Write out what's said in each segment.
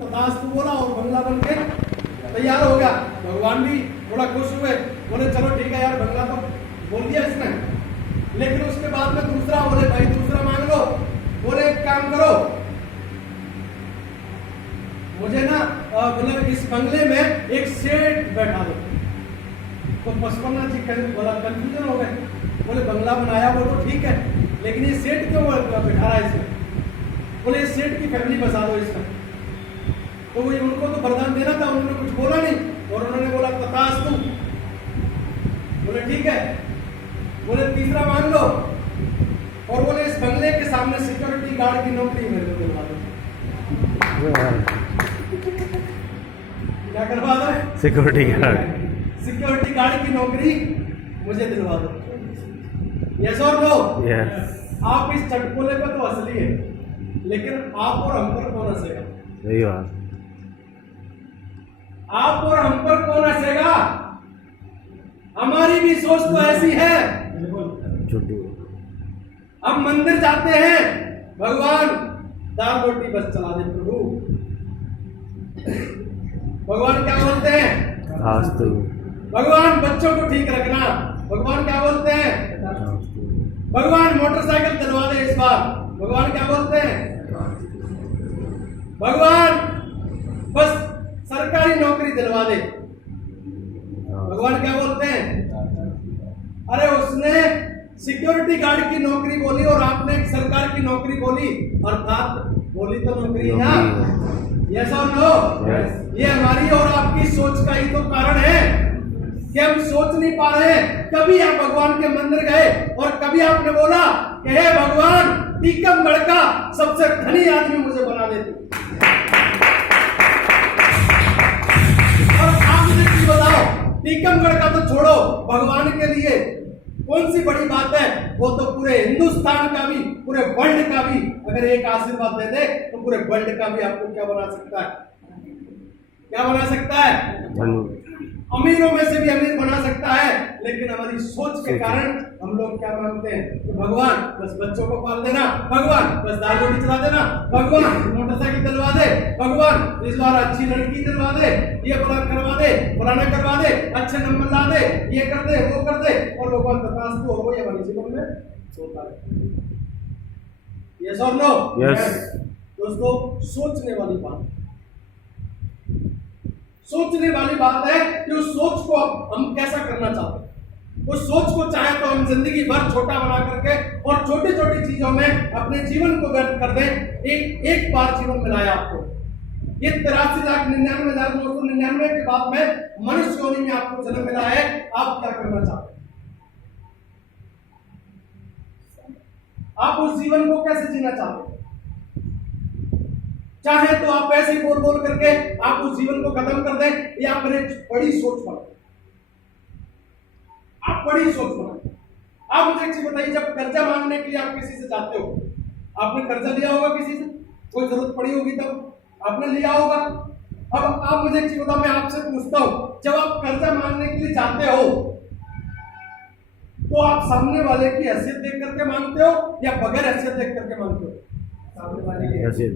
तथास्तु बोला और बंगला बन के तैयार हो गया। भगवान भी थोड़ा खुश हुए, बोले चलो ठीक है यार, बंगला तो बोल दिया इसने। लेकिन उसके बाद में दूसरा बोले भाई दूसरा मांग लो। बोले एक काम करो, मुझे ना मतलब इस बंगले में एक सेठ बैठा दो। तो पचपन्ना जी बोला कंफ्यूजन हो गए, बोले बंगला बनाया वो तो ठीक है, लेकिन ये सेठ क्यों बैठा रहा है इसमें? बोले इस सेठ की फैमिली बसा दो इसमें। तो वो उनको तो वरदान देना था, उन्होंने कुछ बोला नहीं और उन्होंने बोला तथास्तु। बोले ठीक है। बोले तीसरा मांग लो और बोले इस बंगले के सामने सिक्योरिटी गार्ड की नौकरी मेरे को दिलवा दो। क्या करवा दो? Security guard. सिक्योरिटी गार्ड की नौकरी मुझे दिलवा दो। यस और नो? यस। आप इस चटकोले पे तो असली है, लेकिन आप और हम पर कौन हंसेगा? सही बात। आप और हम पर कौन हंसेगा? हमारी भी सोच तो ऐसी है। अब मंदिर जाते हैं, भगवान दाल रोटी बस चला दे प्रभु। भगवान क्या बोलते हैं? तथास्तु। भगवान बच्चों को ठीक रखना। भगवान क्या बोलते हैं? भगवान मोटरसाइकिल दिलवा दे इस बार। भगवान क्या बोलते हैं? भगवान बस सरकारी नौकरी दिलवा दे। भगवान क्या बोलते हैं? अरे उसने सिक्योरिटी गार्ड की नौकरी बोली और आपने एक सरकार की नौकरी बोली, अर्थात बोली तो नौकरी ना। यस और नो? ये हमारी और आपकी सोच का ही तो कारण है कि हम सोच नहीं पा रहे हैं। कभी आप भगवान के मंदिर गए और कभी आपने बोला कि हे भगवान टीकमगढ़ का सबसे धनी आदमी मुझे बना दे तू। और आप मुझे बताओ, टीकमगढ़ का तो छोड़ो, भगवान के लिए कौन सी बड़ी बात है? वो तो पूरे हिंदुस्तान का भी, पूरे वर्ल्ड का भी अगर एक आशीर्वाद दे दे तो पूरे वर्ल्ड का भी आपको क्या बना सकता है? क्या बना सकता है? अमीरों में से भी अमीर बना सकता है। लेकिन हमारी सोच के कारण हम लोग क्या मानते हैं कि भगवान बस बच्चों को पाल देना, भगवान बस दाल रोटी चला देना, भगवान मोटरसाइकिल दिलवा दे, भगवान इस बार अच्छी लड़की दिलवा दे, ये फलाना करवा दे, फलाना करवा दे, अच्छे नंबर ला दे, ये कर दे, वो कर दे, और भगवान तथास्तु हो ये हमारे जीवन में होता है। यस और नो? यस। दोस्तों सोचने वाली बात, सोचने वाली बात है कि उस सोच को हम कैसा करना चाहते हैं। उस सोच को चाहे तो हम जिंदगी भर छोटा बना करके और छोटी छोटी चीजों में अपने जीवन को व्यर्थ कर दें। एक बार जीवन मिला आपको, ये 83,99,999 के बाद में मनुष्य योनि में आपको जन्म मिला है। आप क्या करना चाहते हैं? आप उस जीवन को कैसे जीना चाहते हैं? चाहे तो आप ऐसे ही बोल बोल करके आप उस जीवन को खत्म कर दें, या अपने बड़ी सोच बनाए। आप बड़ी सोच बनाए। आप मुझे एक चीज बताइए, जब कर्जा मांगने के लिए आप किसी से जाते हो, आपने कर्जा लिया होगा किसी से, कोई जरूरत पड़ी होगी तब आपने लिया होगा। अब आप मुझे एक चीज बताओ, मैं आपसे पूछता हूं, जब आप कर्जा मांगने के लिए जाते हो तो आप सामने वाले की हैसियत देख करके मांगते हो या बगैर हैसियत देख करके मांगते हो? सामने वाले की हैसियत।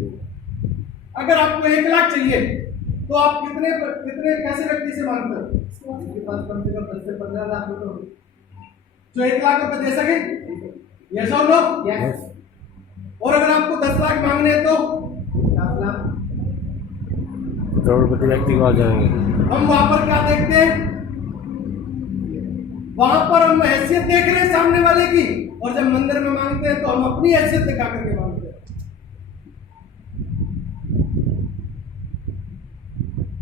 अगर आपको 1 लाख चाहिए तो आप कितने कैसे व्यक्ति से मांगते हो? उसके पास कम से कम 10 से 15 लाख रुपए हो जो 1 लाख रुपए दे सके। यस और नो? यस। और अगर आपको 10 लाख मांगने हैं तो 10 लाख करोड़पति व्यक्ति को आ जाएंगे। हम वहां पर क्या देखते हैं? वहां पर हम हैसियत देख रहे हैं सामने वाले की, और जब मंदिर में मांगते हैं तो हम अपनी हैसियत दिखा करके मांगते हैं।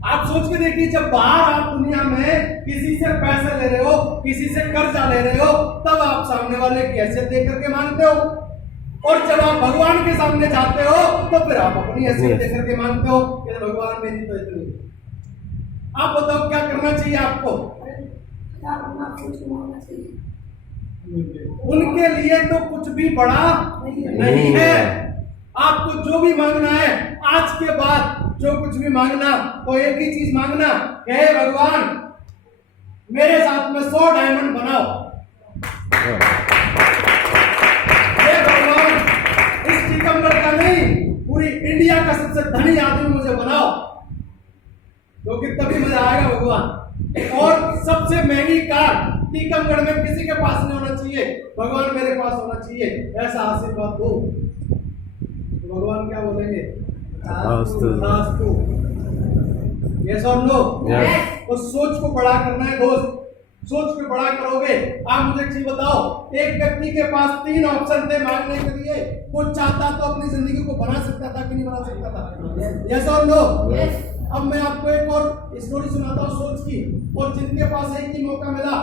आप सोच के देखिए, जब बाहर आप दुनिया में किसी से पैसे ले रहे हो, किसी से कर्जा ले रहे हो, तब आप सामने वाले की हैसियत देख करके मांगते हो, और जब आप भगवान के सामने जाते हो तो फिर आप अपनी हैसियत देख करके मांगते हो कि भगवान मेरी तो इतनी। आप बताओ क्या करना चाहिए आपको? उनके लिए तो कुछ भी बड़ा नहीं है। आपको जो भी मांगना है, आज के बाद जो कुछ भी मांगना, तो एक ही चीज मांगना, हे भगवान मेरे साथ में 100 डायमंड बनाओ। हे भगवान इस टीकमगढ़ का नहीं, पूरी इंडिया का सबसे धनी आदमी मुझे बनाओ, क्योंकि तभी मजा आएगा भगवान। और सबसे महंगी कार टीकमगढ़ में किसी के पास नहीं होना चाहिए, भगवान मेरे पास होना चाहिए, ऐसा आशीर्वाद दो। तो भगवान क्या बोलेंगे? तथास्तु। यस और नो? तो सोच को बड़ा करना है दोस्त, सोच को बड़ा करोगे। आप मुझे एक चीज बताओ, एक व्यक्ति के पास 3 ऑप्शन थे मांगने के लिए, वो चाहता तो अपनी जिंदगी को बना सकता था कि नहीं बना सकता था? यस और नो? अब मैं आपको एक और स्टोरी सुनाता हूँ सोच की। और जिनके पास एक ही मौका मिला